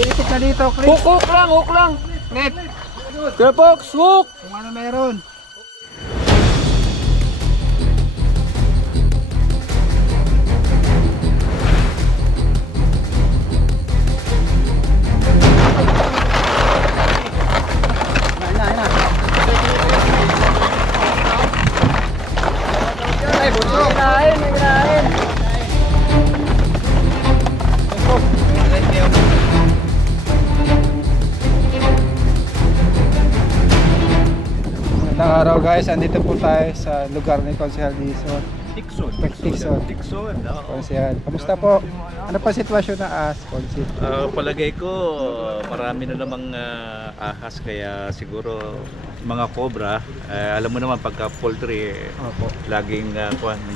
Iikot na dito, Chris. Hook lang, hook lang. Net. Trepox, hook. Kung ano meron. Ay, bunso. May ginahin. Magandang araw guys, andito po tayo sa lugar ni Konsehal Dizon. Tikson. Konsehal, kamusta po? Ano pa sitwasyon na Konsi? Palagay ko marami na namang ahas kaya siguro mga cobra. Alam mo naman pagka poultry Opo. laging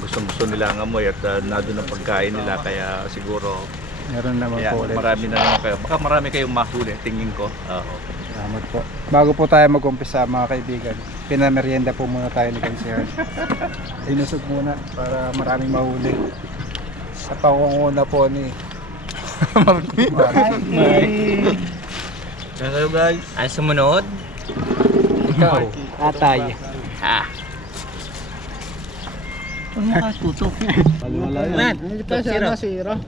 gustong-gusto nila ang amoy at nandun ang pagkain nila kaya siguro Meron naman ayan, po ulit. marami na naman kayo. Baka marami kayong mahuli tingin ko. Salamat po. Bago po tayo mag-umpisa mga kaibigan, pinamerienda po muna tayo ni Konsehal. Inusog muna para maraming mahuli. Sa pangunguna po ni Hello guys. Ang sumunod? Ikaw. Atay. Ano makatutok? Man, Sira.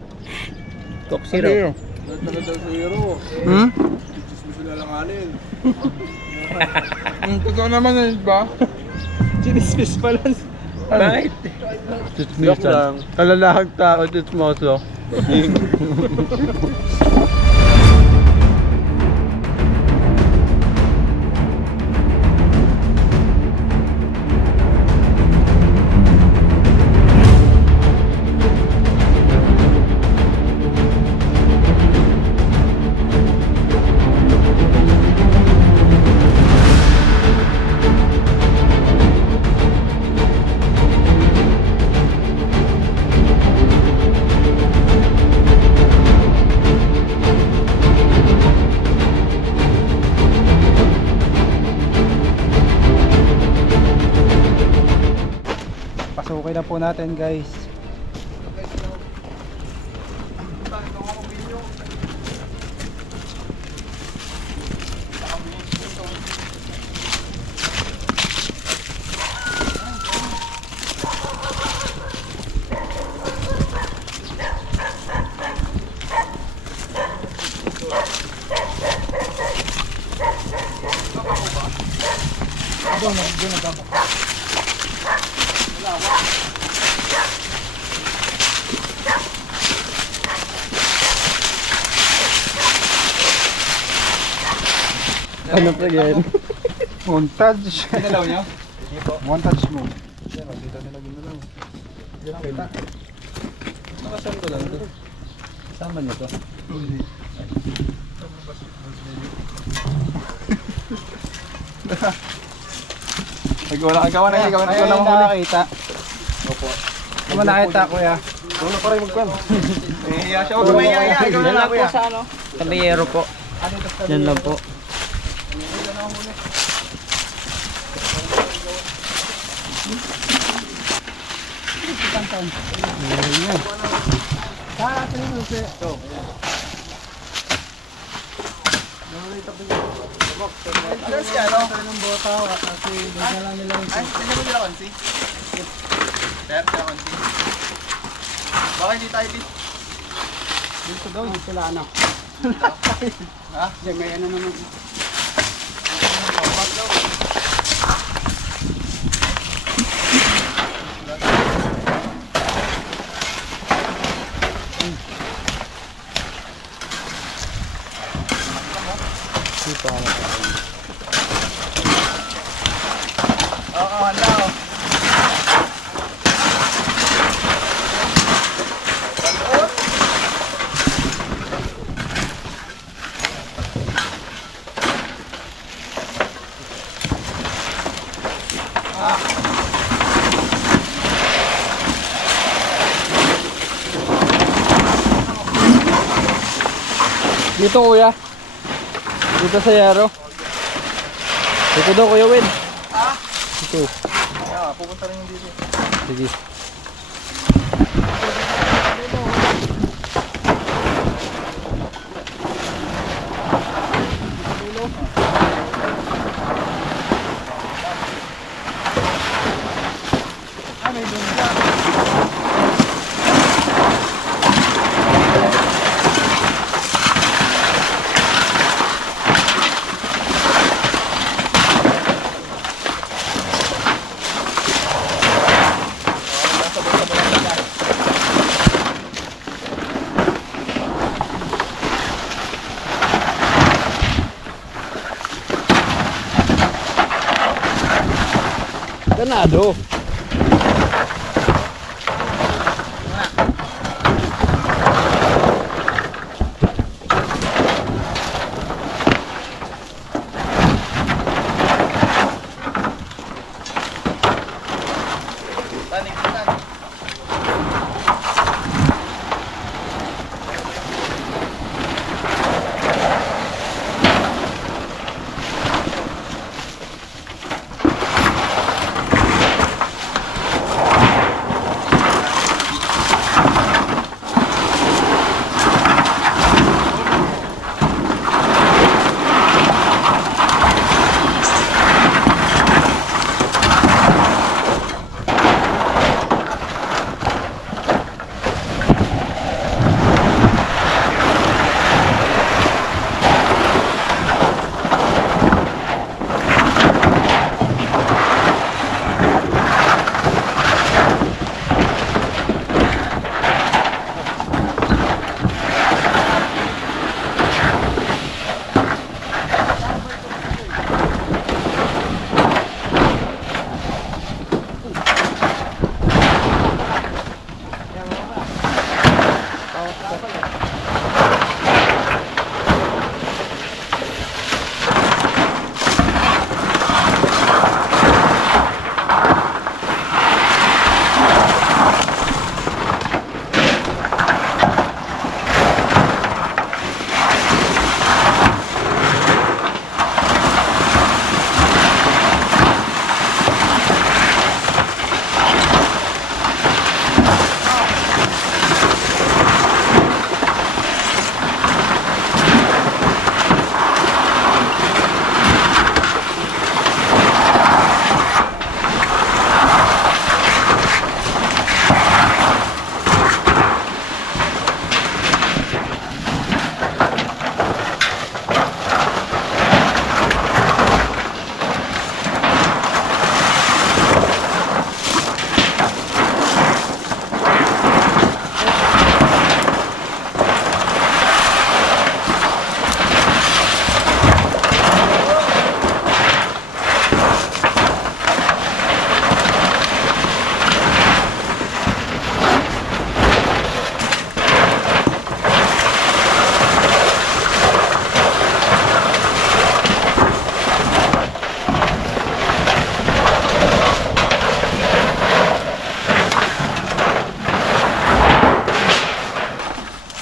Coke zero. Totoo naman na ba? Chinismis pa lang. Bakit? Chismisan. Kalalahag tao, chismoso. Pasukin na po natin guys. Ano pa yan? Montage. Nalaw niyo? Montage mo. Yan, dito nila ginalaw. Yan kita. Nakasan ko lang ito. Sama niyo to? Hindi. Ikaw na nakakita. Opo. Ikaw na nakita kuya. Ikaw na pa rin magkwan. Iya siya. Ikaw na lang kuya. Tabiyero po. Yan lang po. Baka hindi tayo dito. Dito daw, dito lang anak. Ha? Diyan may ano naman. Dito ako. Oo, handa oh. Dito kuya. Dito sa Yaro. Dito daw kuya Win. Ha? Dito. Yeah, pupunta rin yung dito. Sige. Panado.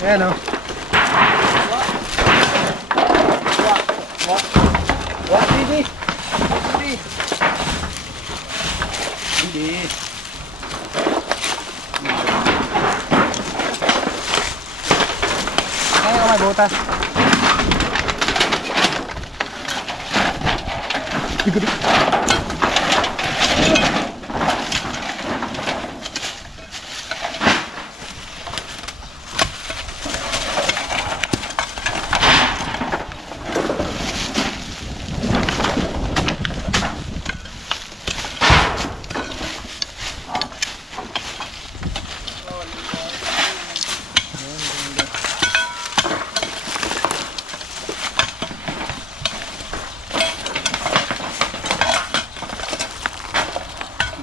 Ayan o. Wak, hindi. Hindi. Kaya ka may butas.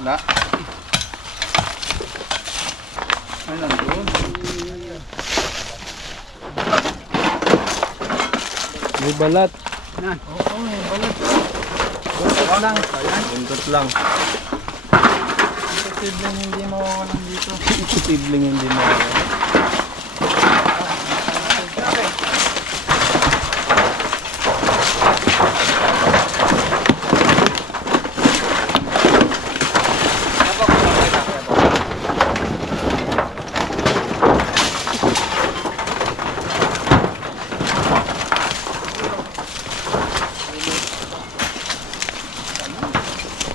Wala. Ay, nandun. May balat. Na. Oo, may balat. Buntot lang. Buntot lang. Posibleng hindi mawawalan dito. Posibleng hindi mo.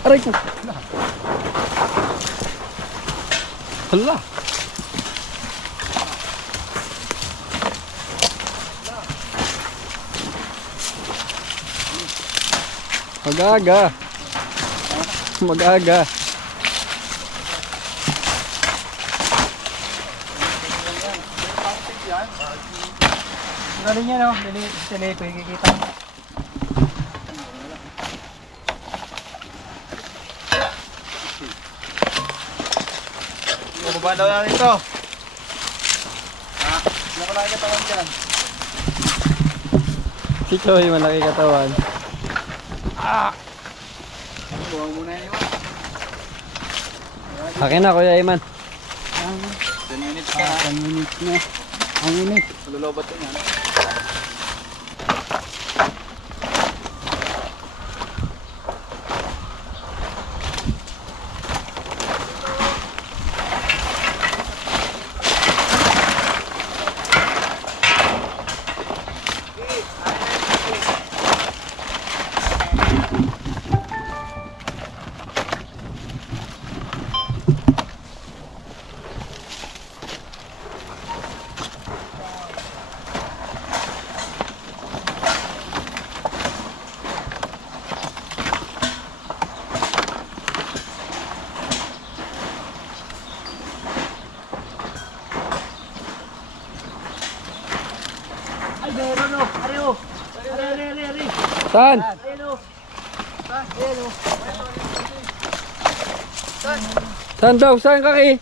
Aray ko. Hala. Mag-aga. Mag-aga. Galing niya no, dili ko ikikita mo. Haba daw na ito. Hindi ko lang katawan dyan. Si Choi, malaki katawan. Buha muna yun. Akin na, Kuya Iman. 10 minutes ka. 10 minutes na. Ang init. Malulobot yun yan. Saan? Saan daw? Saan kaki?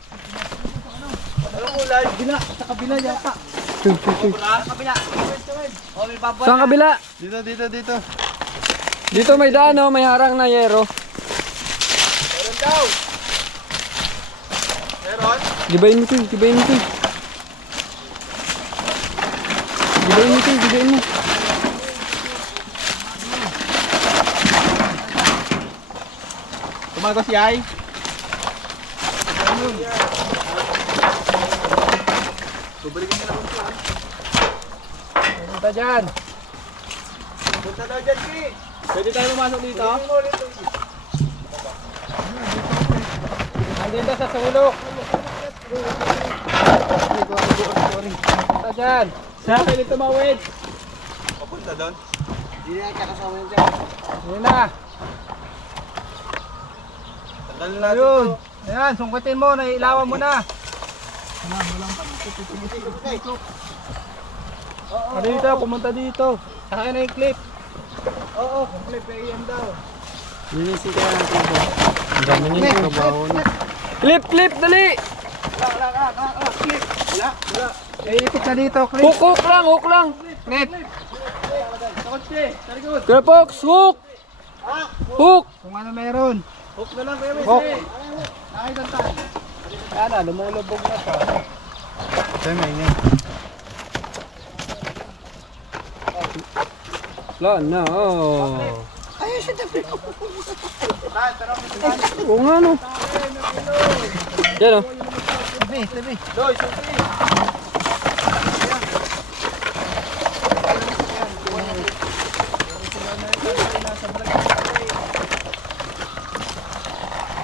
Saan kabila? Dito, dito, dito. Dito may daan, oh, may harang na yero. Meron daw. Meron? Gibayin mo, Tuy. Gibayin mo, Tuy. Gibayin mo, Tuy. Gibayin mo. Tumago si Ay. Bubalikin nila kung saan. Punta dyan. Punta daw dyan, Ki. Pwede tayo pumasok dito? Nandito sa sulok. Punta dyan. Saan kayo tumawid? Papunta doon? Hindi na kakasama yun dyan. Yun na. Tanggal na yun. Ayan, sungkitin mo, nailawan mo na. Dito, pumunta dito. Saka na yung clip. Oo, yung clip ay yan daw. Linisin kaya natin ito. Ang dami niyo yung trabaho na. Clip, clip, dali! Wala, clip. Wala. Ipit na dito, clip. Hook, hook lang, hook lang. Clip. Sa kotse, sa likod. Kuya Fox, hook! Hook! Kung ano meron. Hook na lang, Kuya Wesley. Hook. Nakaitantan. Yan na, lumulubog na siya. Ito may ingay. Wala na, oh. Ayun siya dapat. Oo nga, no. Yan, oh. Tabi, tabi. Doy, tabi.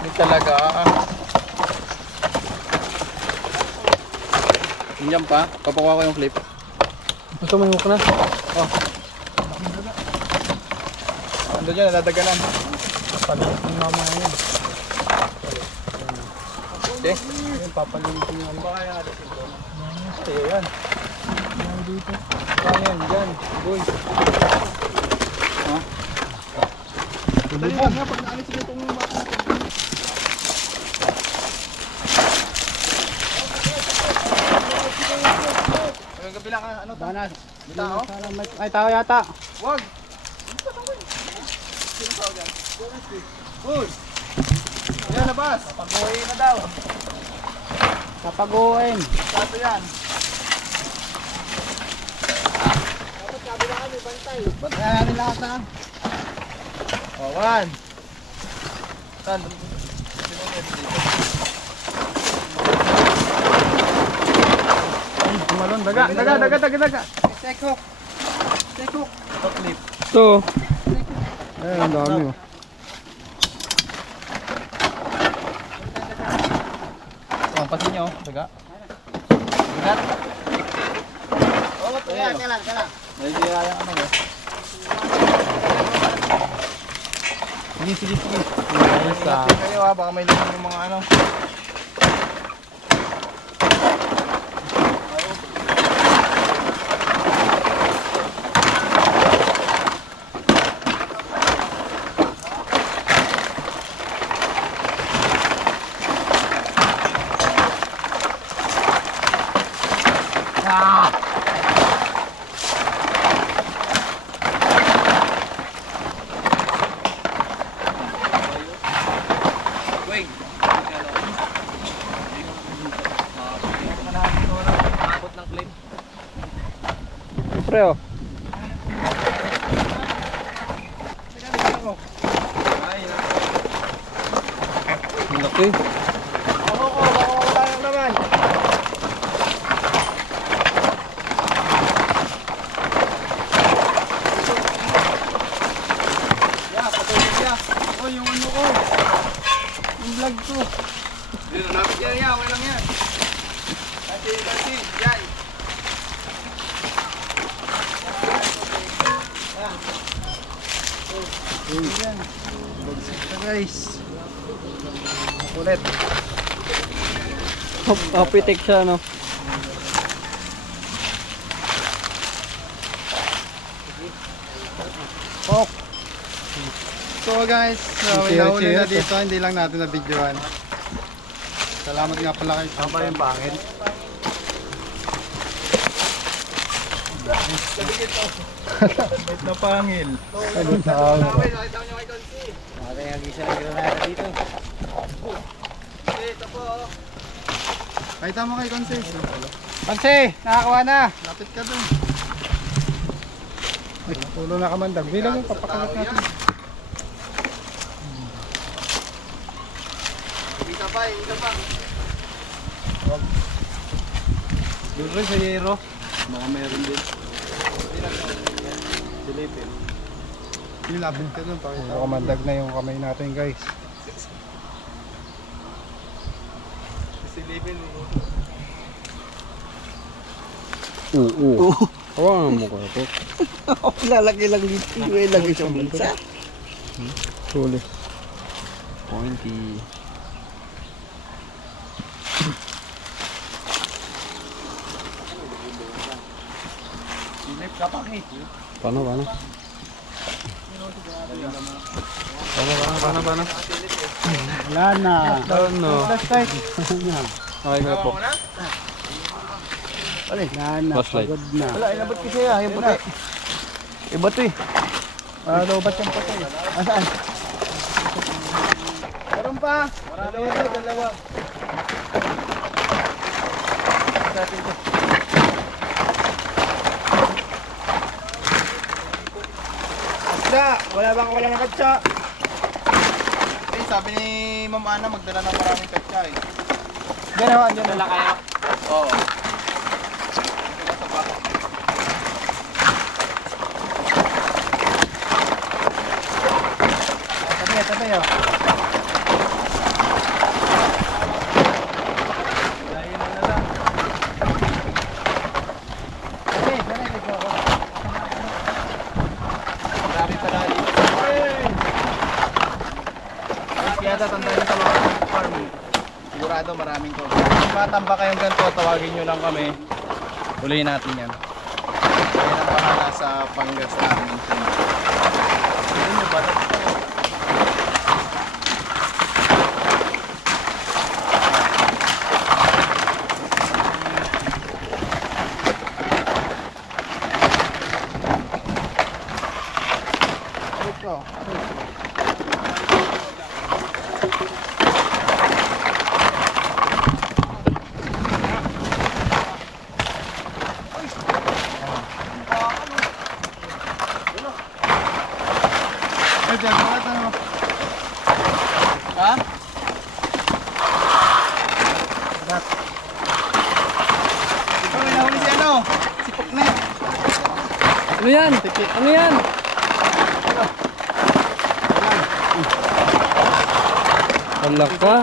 Hindi talaga. Ganyan pa. Papakuha ko yung clip. Gusto mo yung hook na? Oh. Ando dyan, nadagalan. Palit ng mama yan. Okay. Yan, papalitin yung ano. Baka yung ating ito. Kaya yan. Yan dito. Kaya yan, boy. Ha? Dali lang nga, pag naalit sila itong bata. Yung gabi lang, ano to? Banas. Tao? Ay, tao yata. Wag! Uy! Yan, labas! Papaguhin na daw. Papaguin. Sato yan. Bantayan natin lahat na. O, one. Saan? Tumalon, daga, daga, daga, daga, daga. Take hook. Take hook. Hook clip. Ito. Eh, ang dami, oh. Oh, pasin nyo. Daga. Dagat. Oh, kailan. May bira yung ano mo. Sige, sige, sige. Isa. Ingat kayo ha, baka may laman yung mga ano. oh. Ang laki. Yung ano ko. Yung vlog ko. Lapit yan, okay lang yan. Kasi, yan. Yan. Bagsak na guys. Ulit. Apitik siya, no? Oh. So guys, may nahuli na dito, hindi lang natin na videoan. Salamat nga pala kayo. Tama yung pangil. Bait na pangil. Bait na pangil. Mga yung gisa na granada dito. Ito po. Kahita mo kay Conce. Conce, nakakuha na. Lapit ka dun. Ay, pulo na kamandag. Bilang yung papakalat natin. Isa pa, isa pa. Doon rin sa yero. Baka meron din. Silipin. Ilapit ka dun. Kamandag na yung kamay natin guys. Silipin mo. Oo. Hawakan mo ko ito. Lalaki lang dito. May lagi sa bulsa. Huli. Pointy. Silip ka pa eh. Paano? Paano? Wala na. Ano? Flashlight. Okay nga po. Wala na. Flashlight. Pagod na. Wala, inabot ko siya. Yung puti. Iba to eh. Lobat yung patay. Asaan? Meron pa. Dalawa. Asda, wala ng katsa. Eh, sabi ni Ma'am Ana magdala ng maraming katsa eh. Diyan na kayo. Oo. Tabi oh. Lain na lang. Tabi, dito ako. Marami pala dito. Kaya tatandaan sa mga farm. Sigurado maraming ko. Kung matamba kayong ganito, tawagin nyo lang kami. Hulihin natin yan. Kaya na bahala sa panggas namin. Hindi mo ba? Ha? Ito, may nahuli si ano? Si Puknet. Ano yan? Ano yan? Wala ka?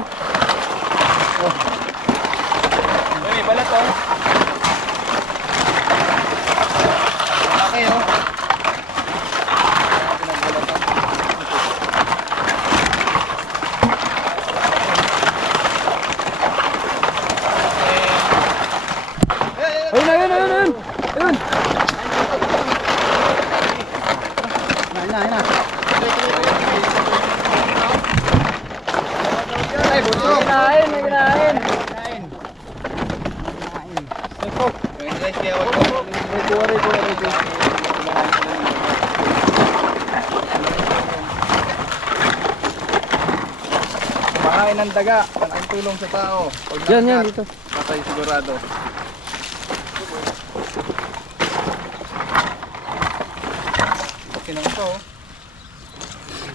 Uy, balat oh. Laki oh. Ayun! Ayun na. Ay, buto. May ginahin! Guys, kaya wag ko. Kumakain ng daga. Malaking tulong sa tao. Pag Yan, nakagat, dito. patay sigurado. Laki ng ito, oh.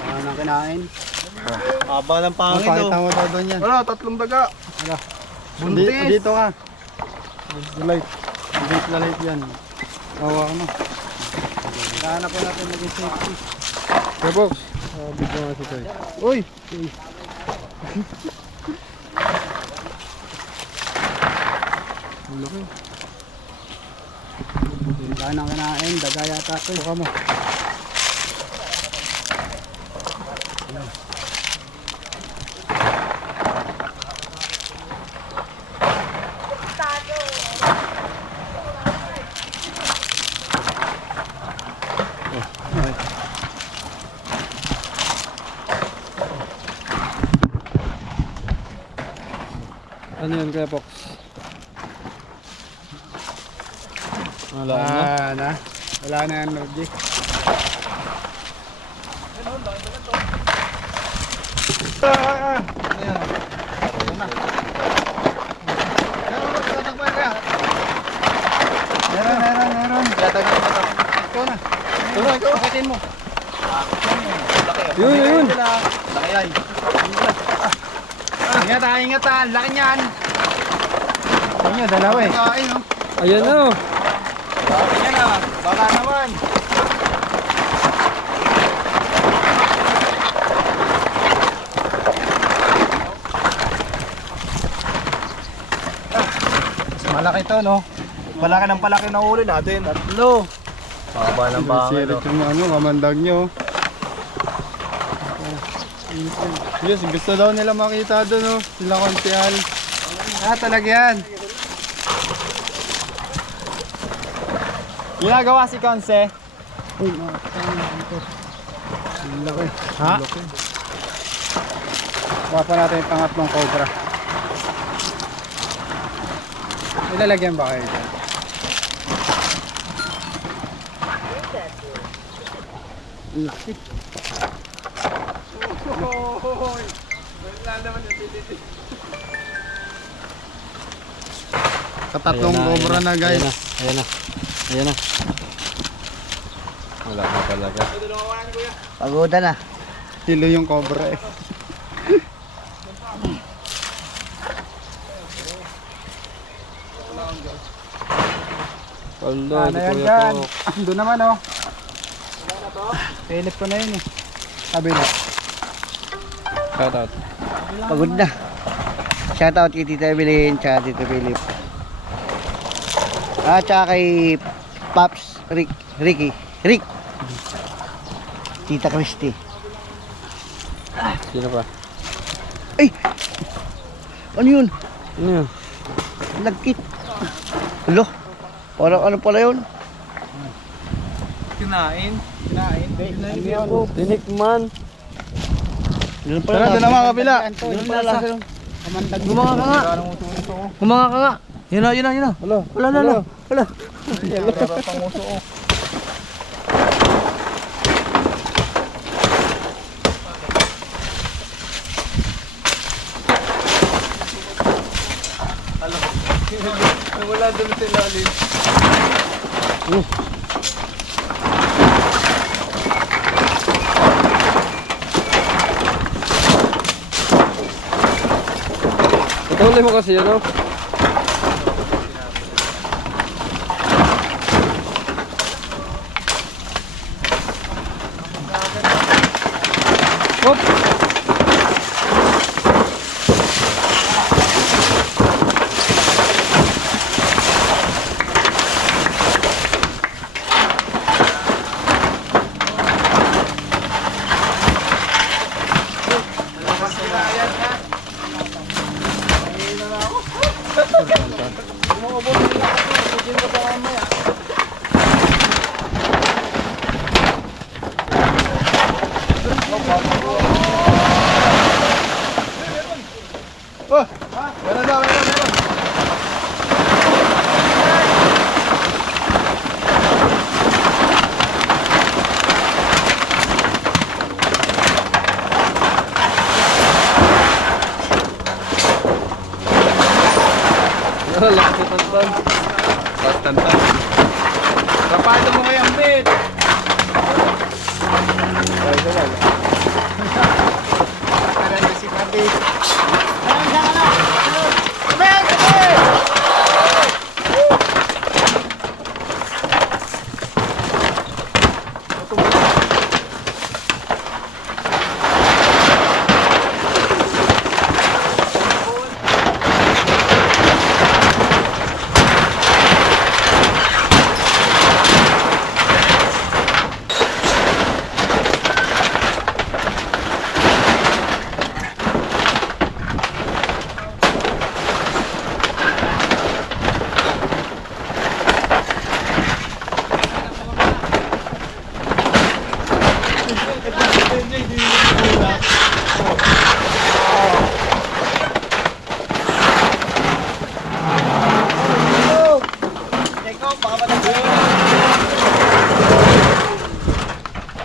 Baka nang kinain. Haba ng pangit, oh. Pakita mo daw doon yan. Wala, 3 daga. Buntis. Dito ka. The light. Dito na light yan. Hawa ka na. Kahanap po natin maging safety. Kaya box. Bigyan nga si Toy. Uy! Ang laki. Baka nang kinain. Daga yata ito. Baka mo. Ano yan kaya box? Wala na. Wala na yan, Lodi. Meron. Ikaw na. Pakitin mo. Yun. Laki ay. Ingatan. Laki niyan. Ayun, dalawa eh. Ay, no. Ayan na. Laki yan, ah. Baka naman. Malaki to, no? Palaki ng palaki na huli natin. 3. Haba ng pangit, Sirit oh. yung kamandag nyo. Yes, gusto daw nila makita doon, no? Sila kontial. Talaga yan. Ginagawa si Konse. Laki. Ha? Kuha pa natin yung pangatlong cobra. Ilalagyan ba kayo dyan? Laki. Katatlong cobra na guys. Ayan na. Wala na talaga. Pagoda na. Kilo yung cobra eh. Wala, Ano yan dyan? Doon naman oh. Philip ko na yun eh. Sabi na. Shout out. Pagod na. Shoutout kay Tita Evelyn, tsaka Tita Philip. Tsaka kay Pops Rick. Tita Christy. Sino pa? Ay! Ano yun? Ano yun? Lagkit. Alo? Parang ano pala yun? Kinain. Tinikman. Doon Tara, doon naman kabila. Doon pala lasa yun. Gumanga ka nga. Gumanga ka nga. Yun na. Wala. Panguso, oh. Wala doon sa ilalim. Ito mo kasi ano? Hop!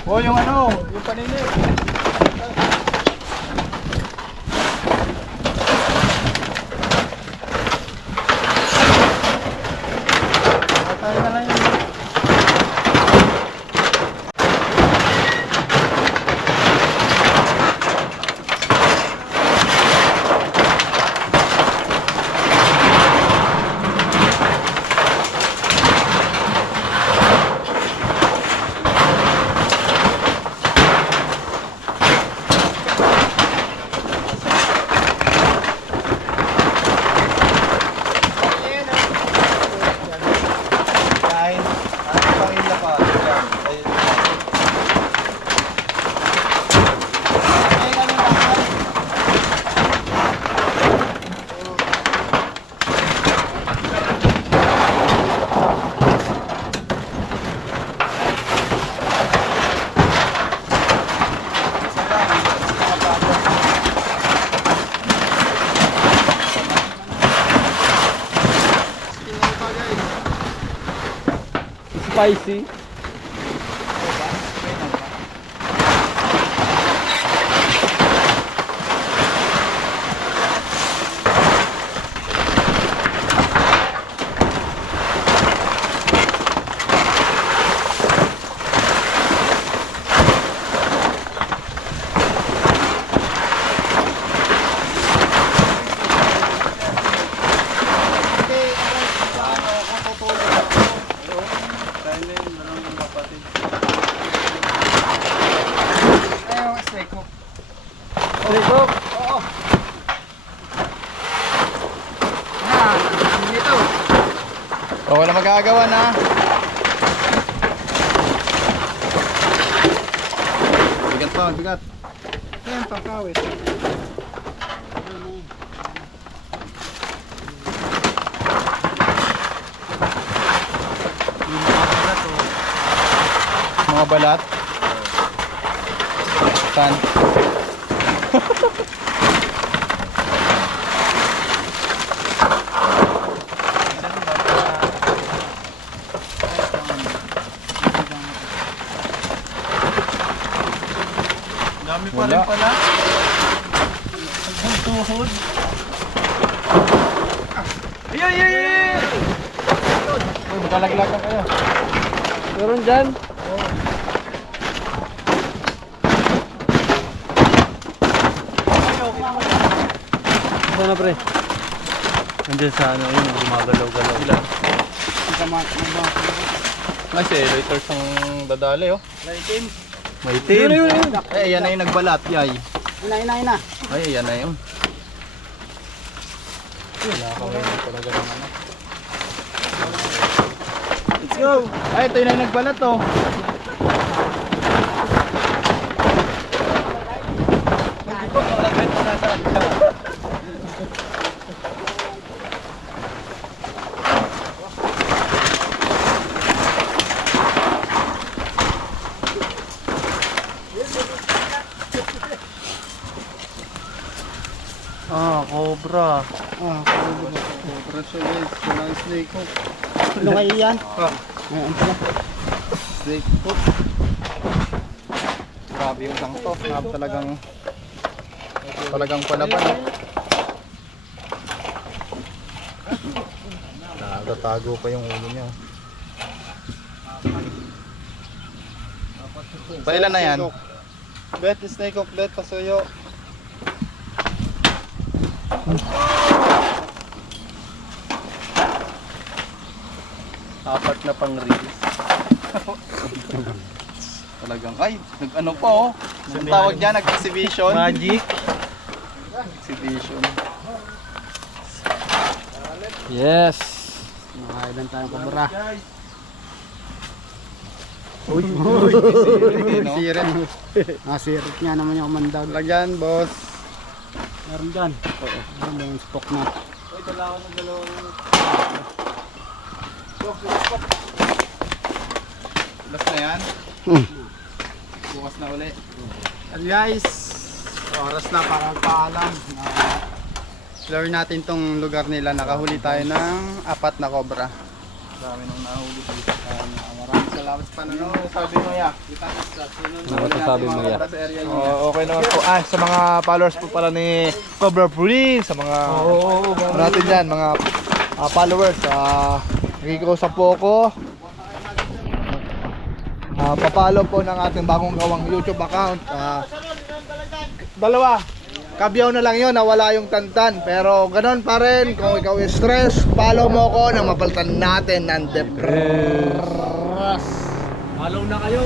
Oh, yung ano, yung paninit. Tayo na lang yun. Kain. Ano pang ila pa? Ayun. Ay, ganun lang. Spicy. Rico. Oh, wala magagawa na. Bigat pa, bigat. Ayan, pangkawit. Mga balat. Saan? Dami pa rin pala. Ang tuhod. Ay! Uy, makalaglag na kayo. Meron dyan. Ano pre? Nandiyan sa ano yun, gumagalaw-galaw. Ilan? Ay, si Eloiters ang dadali, oh. May team. Eh, yan na yung nagbalat, yay. Ina. Ay, yan na yun. Wala ka ngayon talaga ng ano. Let's go! Ay, ito yung nagbalat, oh. Cobra. Cobra siya, guys. Wala yung snake hook. Ano kayo yan? Ayan pala. Snake hook. Grabe yung sang to. Talagang palaban. Nakatago pa yung ulo niya. Pailan na yan? Bet, snake hook, bet, pasuyo. Apat na pang reels. Talagang, ay, nag-ano pa oh. Ang tawag dyan, nag-exhibition. Magic. Exhibition. Yes. Nakailan tayong kubra. Uy, Sirit. Sirit nga naman yung kamandag. Lagyan, boss. Meron dyan. Oo. Meron yung stock na. Uy, dala ako ng dalawang. Last na yan? Bukas na uli. And guys, oras na para magpaalam. Explore natin tong lugar nila. Nakahuli tayo ng 4 na cobra. Dami nang nahuli dito. Maraming salamat sa panonood. Sabi mo ya, kita sa Ano masasabi mo, Ya? sa area niya. Okay naman po. Sa mga followers po pala ni Cobra Prince, sa mga ano natin dyan, mga followers. Nakikiusap po ako. Papalo po ng ating bagong gawang YouTube account. Dalawa. Kabyaw na lang yun, nawala yung tantan. Pero ganun pa rin, kung ikaw is stress, follow mo ko na mapalitan natin ng depress. Follow na kayo.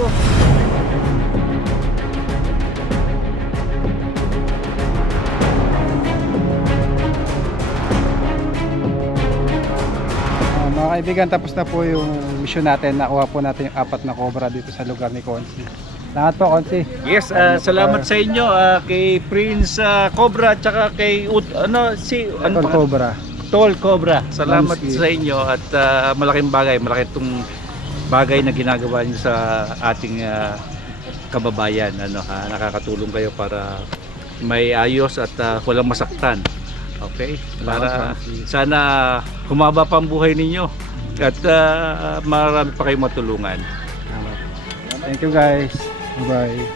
Mga kaibigan, tapos na po yung mission natin. Nakuha po natin yung 4 na cobra dito sa lugar ni Consi. Lahat po, Consi. Yes, salamat sa inyo kay Prince Cobra at saka kay Tol Cobra. Tol Cobra. Salamat Lamski. sa inyo at malaking bagay, malaki itong bagay na ginagawa niyo sa ating kababayan. Nakakatulong kayo para may ayos at walang masaktan. Okay? Para sana humaba pa ang buhay ninyo at marami pa kayong matulungan. Thank you guys. Bye.